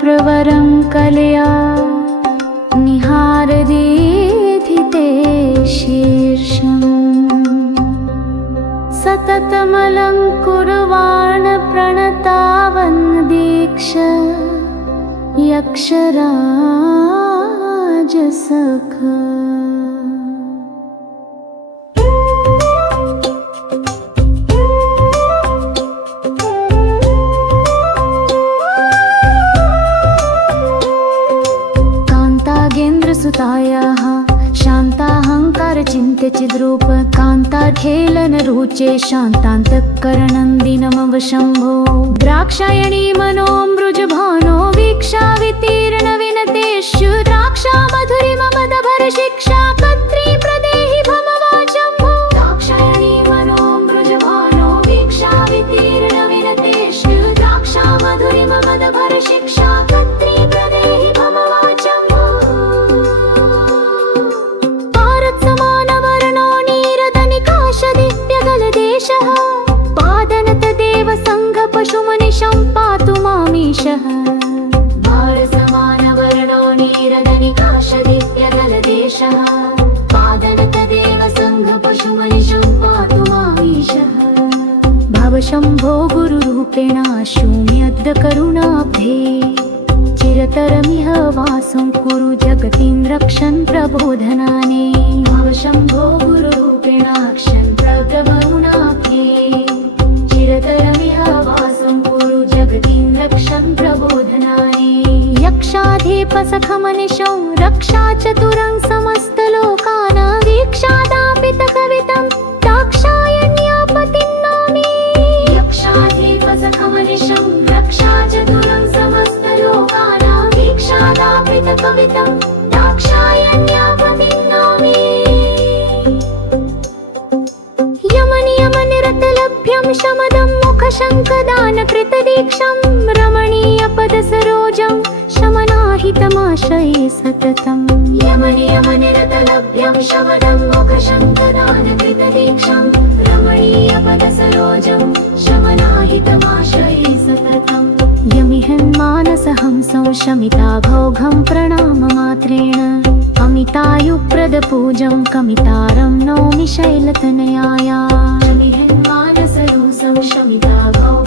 प्रवरं कलया निहारदीधिते शीर्षम् सततमलङ्कुरवाण प्रणतावन्दीक्ष यक्षराजसखा। कान्तागेन्द्रसुतायाः शान्ताहङ्कारचिन्त्यचिद्रूप कान्ताखेलनरुचे शान्तान्तःकरणनन्दिनमवशम्भो द्राक्षायणी मनोमृजभानो वीक्षावितीर्णविनतेषु द्राक्षामधुरिममदभरशिक्षा कत्री प्रदेहि भमवाचम्भो द्राक्षायणी मनोमृजभानो वीक्षावितीर्णविनतेषु द्राक्षामधुरिममदभरशिक्षा कत्री प्रदेहि भमवाचम्भो। पादनतदेव सङ्घपशुमनिशं पातु मामीशः भारसमानवर्णो नीरदनिकाशदित्यगलदेशः पादनतदेव सङ्घपशुमनिशं पातु मामीशः। भवशम्भो गुरुरूपेण शून्यद् करुणाब्धे चिरतरमिह वासं कुरु जगतिं रक्षन् प्रबोधनाने भवशम्भो गुरुरूपेण क्षन् प्रकरुणाब्धे चिरतरमिह वासं कुरु जगतिं रक्षन् प्रबोधनाने। यक्षाधिपसखमनिशौ रक्षाचतुरं समस्तलोकानां वीक्षादापितकवितं दाक्षायण्यापतिं नौमि यक्षाधिपसखमनिशौ रक्षाचतुरं समस्तलोकानां वीक्षादापितकवितं दाक्षायण्यापतिं नौमि। यमनियमनिरतलभ्यं शमदं मुखशङ्खदानकृतदीक्षं रमणीयपदसरोजं शमनाहितमाशये सततं यमनियमनिरतलभ्यं शमदं मुखशङ्खदानकृतदीक्षं रमणीयपदसरोजं शमनाहितमाशये सततं। यमिहन्मानसहंसं शमिताघौघं प्रणाममात्रेण अमितायुप्रदपूजं कमितारं नौमि शैलतनयाया। यमिहन्मानसहंसं शमिताघौघं